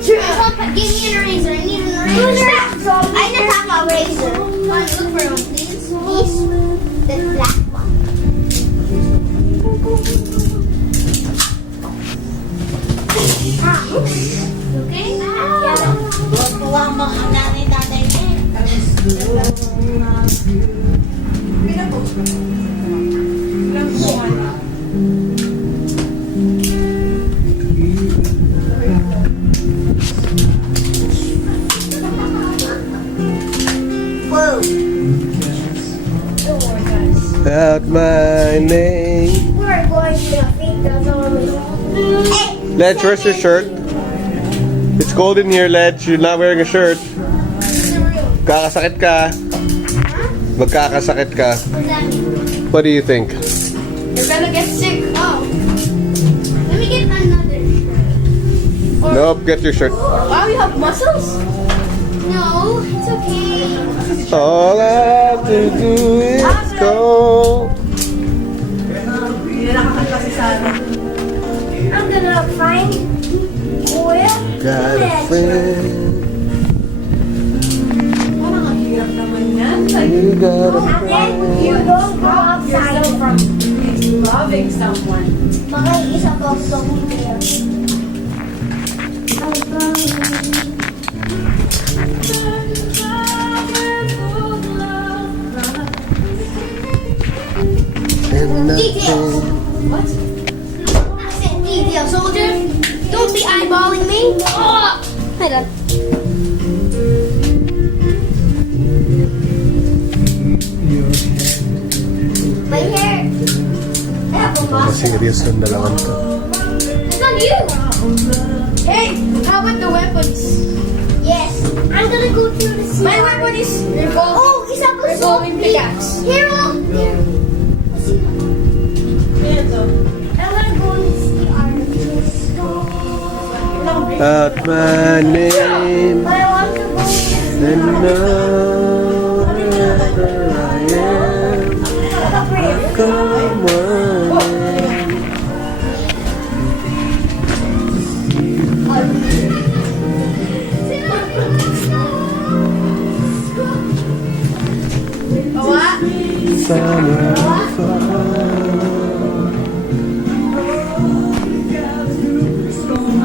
Give me an eraser. I need an eraser. I need to have a razor. Come on, look for one, please. The black one. Okay? Tuwa mo ang nanay-nanay niya. Whoa. Out my name. We're going to the feet of the Ledge, where's your shirt? It's cold in here, Ledge. You're not wearing a shirt. Kakasakit ka. Magkakasakit ka. What's that mean? What do you think? You're gonna get sick. Oh. Let me get another shirt. Nope, get your shirt. Wow, you have muscles? No, it's okay. All I have to do is go. I'm gonna find oil. Got a friend. Parang ang hirap naman yan. Like, You got a And then you don't go outside. from loving someone. Makikisa ko sa here. and Details. nothing. What? I said details, soldier. Don't be eyeballing me. Oh! Hold on. My hair. I have a muscle. Serious ng dalawan to. It's not you. Hey, how about the weapons? Yes. I'm gonna go through the sea. My weapon is revolving. Oh, isa po Revolving pickaxe. Hero. Here. Yan to. I wanna go and see our Out my name. But I want to go And know wherever I am. Come on. Bawa. Summer fall.